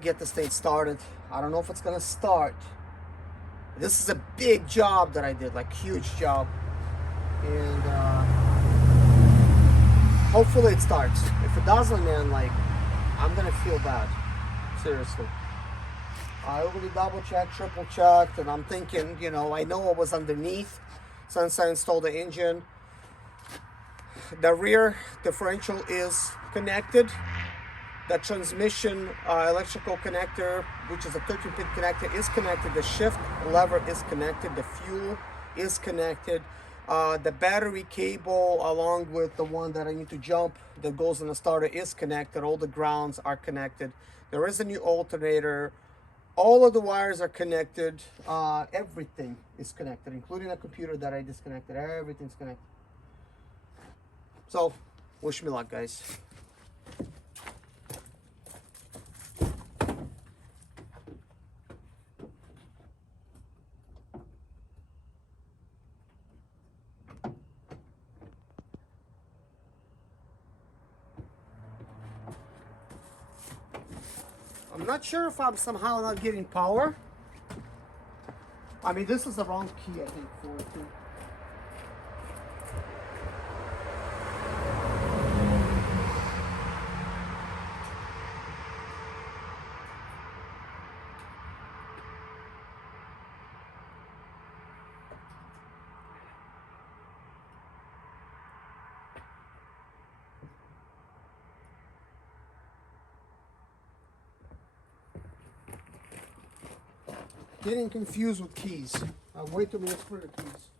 Get this thing started. I don't know if it's gonna start. This is a big job that I did, like huge job, and hopefully it starts. If it doesn't, man, like I'm gonna feel bad, seriously. I already double checked, triple checked, and I'm thinking, you know, I know what was underneath since I installed the engine. The rear differential is connected. The transmission electrical connector, which is a 13-pin connector, is connected. The shift lever is connected. The fuel is connected. The battery cable, along with the one that I need to jump that goes in the starter, is connected. All the grounds are connected. There is a new alternator. All of the wires are connected. Everything is connected, including a computer that I disconnected. Everything's connected. So, wish me luck, guys. I'm not sure if I'm somehow not getting power. I mean, this is the wrong key, I think, for it too. Getting confused with keys. I have way too many square keys.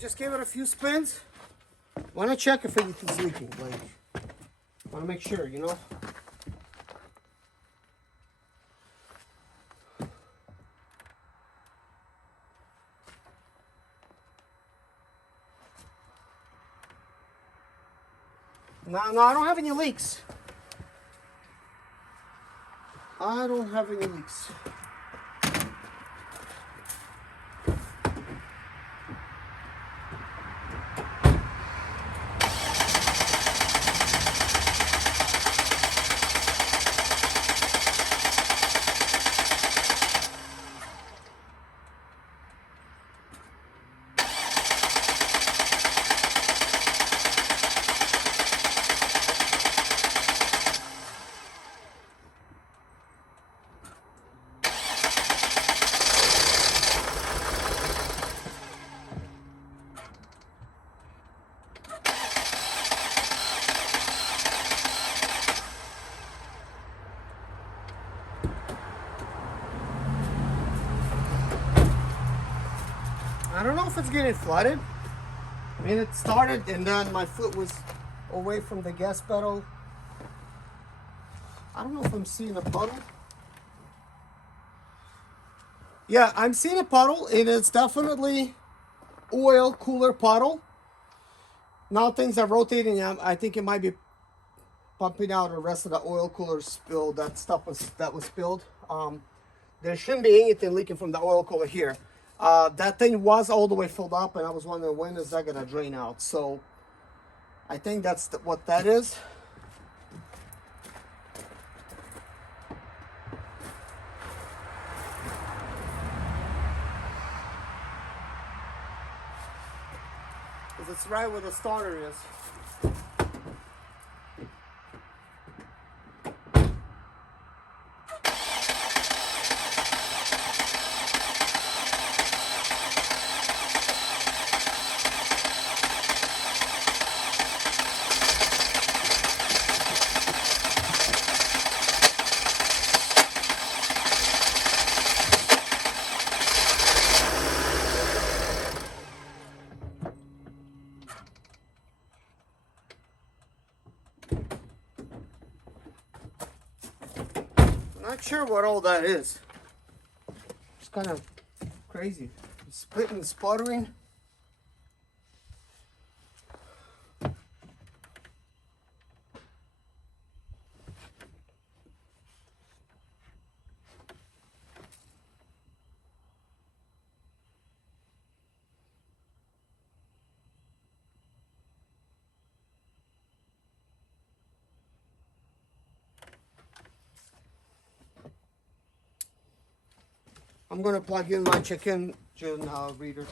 Just gave it a few spins. Want to check if anything's leaking. Like, want to make sure, you know. No, I don't have any leaks. I don't have any leaks. I don't know if it's getting flooded. I mean, it started and then my foot was away from the gas pedal. I don't know if I'm seeing a puddle. Yeah, I'm seeing a puddle, and it's definitely oil cooler puddle. Now things are rotating. I think it might be pumping out the rest of the oil cooler spill. That stuff that was spilled. There shouldn't be anything leaking from the oil cooler here. That thing was all the way filled up, and I was wondering when is that gonna drain out. So I think that's what that is. Because it's right where the starter is. sure what all that is. It's kind of crazy. Splitting, sputtering. I'm gonna plug in my check engine reader.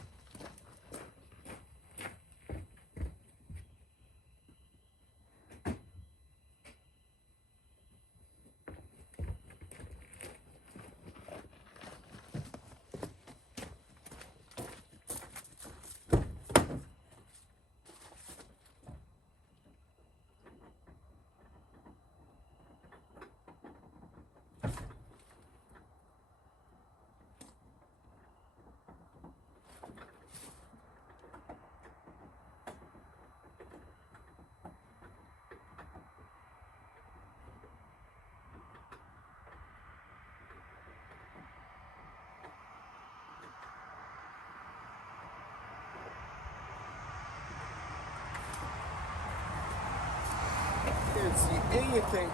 Can't see anything.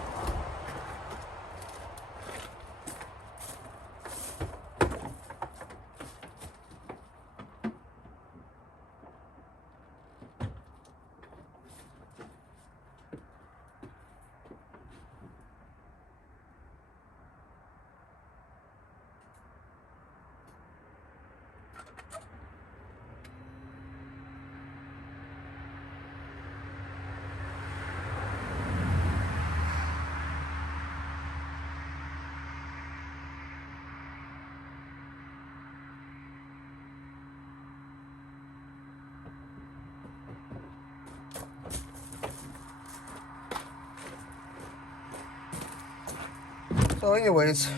So anyways,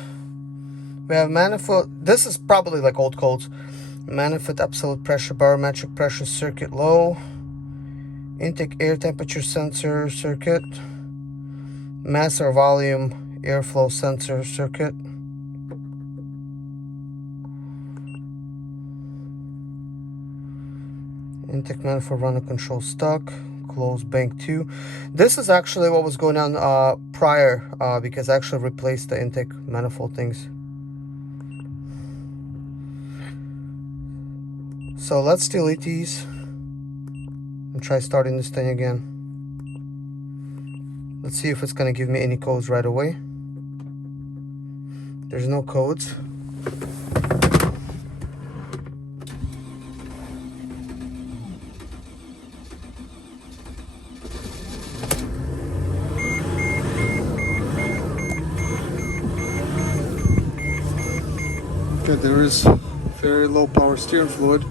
we have manifold. This is probably like old codes. Manifold absolute pressure, barometric pressure circuit low. Intake air temperature sensor circuit. Mass or volume airflow sensor circuit. Intake manifold runner control stuck. Close bank 2. This is actually what was going on prior because I actually replaced the intake manifold things. So let's delete these and try starting this thing again. Let's see if it's gonna give me any codes right away. There's no codes. Okay, there is very low power steering fluid.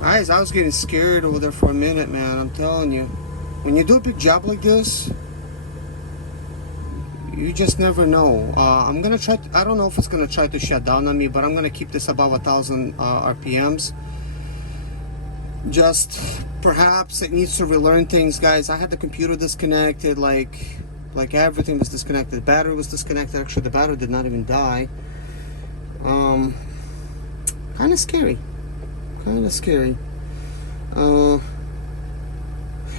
Guys, I was getting scared over there for a minute, man. I'm telling you. When you do a big job like this, you just never know. I'm gonna try, I don't know if it's gonna try to shut down on me, but I'm gonna keep this above 1,000 RPMs. Just, perhaps it needs to relearn things, guys. I had the computer disconnected, like everything was disconnected. The battery was disconnected. Actually, the battery did not even die. Kind of scary. Kind of scary.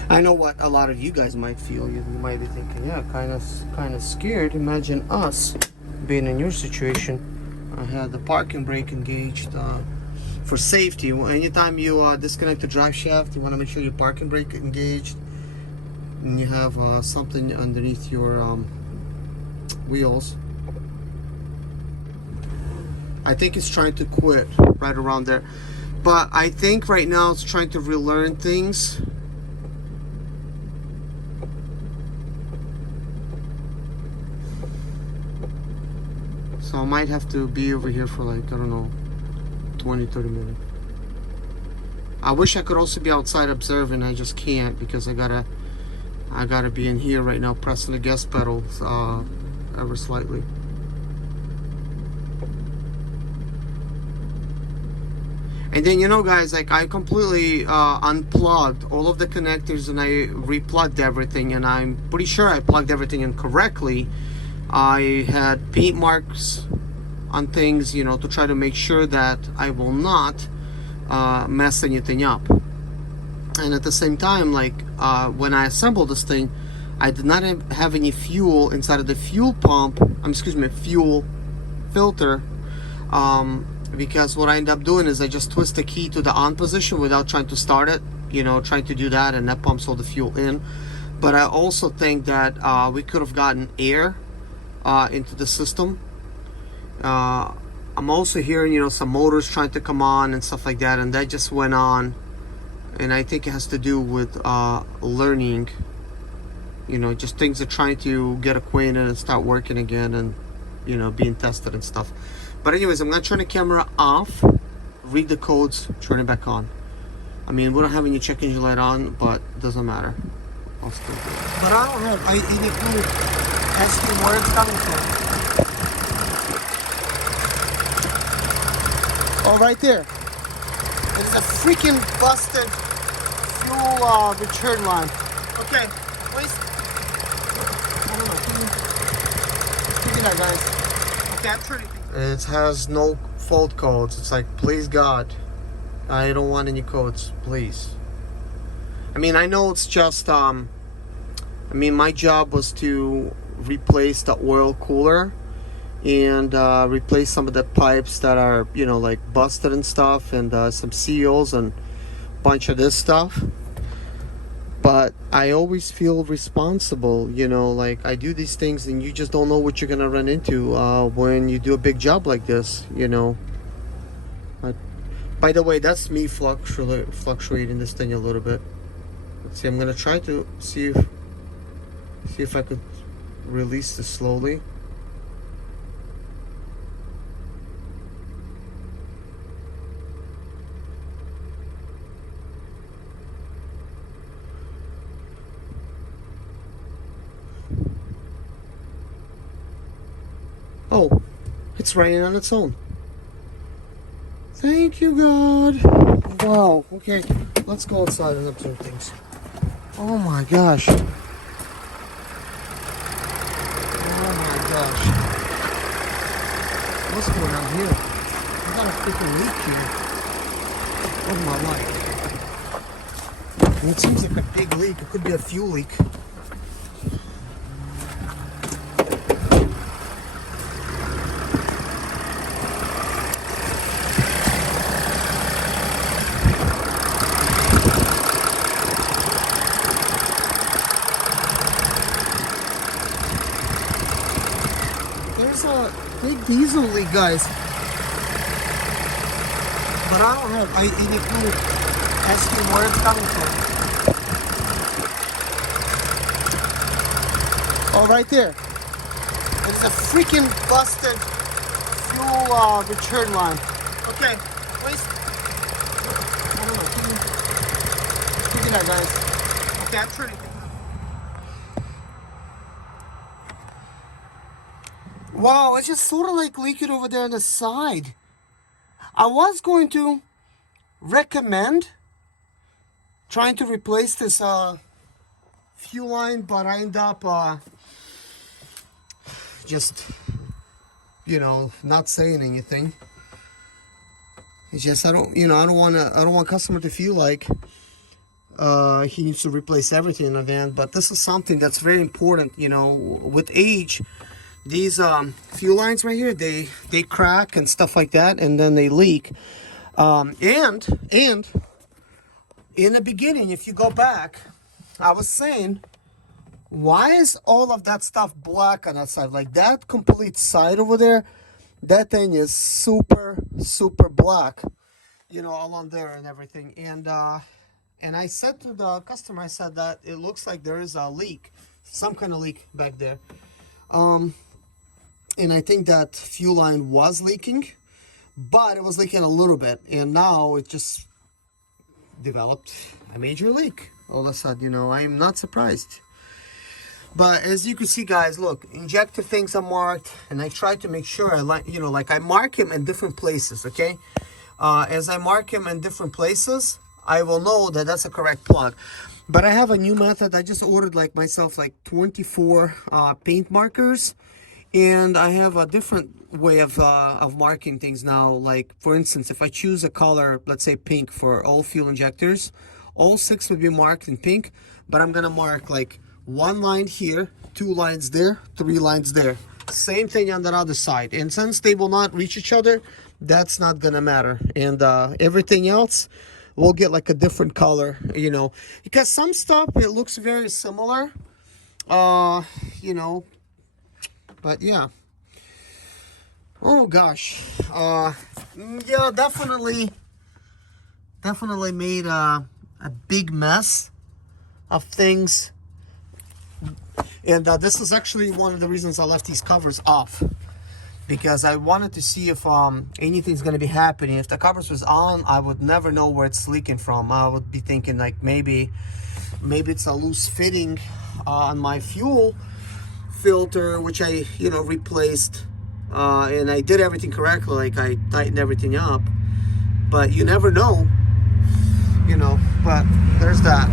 I know what a lot of you guys might feel. You might be thinking, yeah, kind of scared. Imagine us being in your situation. I had the parking brake engaged for safety. Anytime you disconnect the drive shaft, you want to make sure your parking brake engaged, and you have something underneath your wheels. I think it's trying to quit right around there. But I think right now it's trying to relearn things. So I might have to be over here for like, I don't know, 20-30 minutes. I wish I could also be outside observing. I just can't because I gotta be in here right now pressing the gas pedal ever slightly. And then, you know, guys, like I completely unplugged all of the connectors and I replugged everything, and I'm pretty sure I plugged everything in correctly. I had paint marks on things, you know, to try to make sure that I will not mess anything up. And at the same time, like when I assembled this thing, I did not have any fuel inside of the fuel pump, excuse me, fuel filter, because what I end up doing is I just twist the key to the on position without trying to start it, you know, trying to do that, and that pumps all the fuel in. But I also think that we could have gotten air into the system. I'm also hearing, you know, some motors trying to come on and stuff like that, and that just went on, and I think it has to do with learning, you know, just things are trying to get acquainted and start working again, and, you know, being tested and stuff. But anyways, I'm gonna turn the camera off, read the codes, turn it back on. I mean, we don't have any check engine light on, but it doesn't matter. I'll still do it. But I don't have any clue as to where it's coming from. Oh, right there. It's a freaking busted fuel return line. Okay, please. I don't know. Give me that, guys. Okay, I'm turning. It has no fault codes. It's like, please God, I don't want any codes, please. I mean, I know it's just, I mean, my job was to replace the oil cooler and replace some of the pipes that are, you know, like busted and stuff, and some seals and a bunch of this stuff. But I always feel responsible, you know, like I do these things and you just don't know what you're gonna run into when you do a big job like this, you know. By the way, that's me fluctuating this thing a little bit. Let's see, I'm gonna try to see if I could release this slowly. Oh, it's running on its own. Thank you, God. Wow, okay, let's go outside and observe things. Oh my gosh. Oh my gosh. What's going on here? I got a freaking leak here. Oh my life. And it seems like a big leak. It could be a fuel leak. There's a big diesel leak, guys. But I don't have any clue as to where it's coming from. Oh, right there. It's a freaking busted fuel return line. Okay, please. I don't know. Give me that, guys. Okay, I'm turning. Wow, it's just sort of like leaking over there on the side. I was going to recommend trying to replace this fuel line, but I end up just, you know, not saying anything. It's just I don't want customer to feel like he needs to replace everything in a van. But this is something that's very important, you know. With age, these fuel lines right here, they crack and stuff like that, and then they leak. And in the beginning, if you go back, I was saying, why is all of that stuff black on that side? Like that complete side over there, that thing is super black, you know, all on there and everything. And I said to the customer, I said that it looks like there is a leak, some kind of leak back there. And I think that fuel line was leaking, but it was leaking a little bit, and now it just developed a major leak all of a sudden. You know, I am not surprised. But as you can see, guys, look, injector things are marked, and I try to make sure I like, you know, like I mark them in different places. Okay, as I mark them in different places, I will know that that's a correct plug. But I have a new method. I just ordered like myself like 24 paint markers, and I have a different way of marking things now. Like for instance, if I choose a color, let's say pink for all fuel injectors, all 6 would be marked in pink, but I'm gonna mark like 1 line here, 2 lines there, 3 lines there. Same thing on the other side. And since they will not reach each other, that's not gonna matter. And everything else will get like a different color, you know, because some stuff it looks very similar, you know, but yeah. Oh gosh, yeah, definitely made a big mess of things. And this is actually one of the reasons I left these covers off, because I wanted to see if anything's going to be happening. If the covers was on, I would never know where it's leaking from. I would be thinking like maybe it's a loose fitting on my fuel filter, which I, you know, replaced, and I did everything correctly, like I tightened everything up, but you never know, you know. But there's that.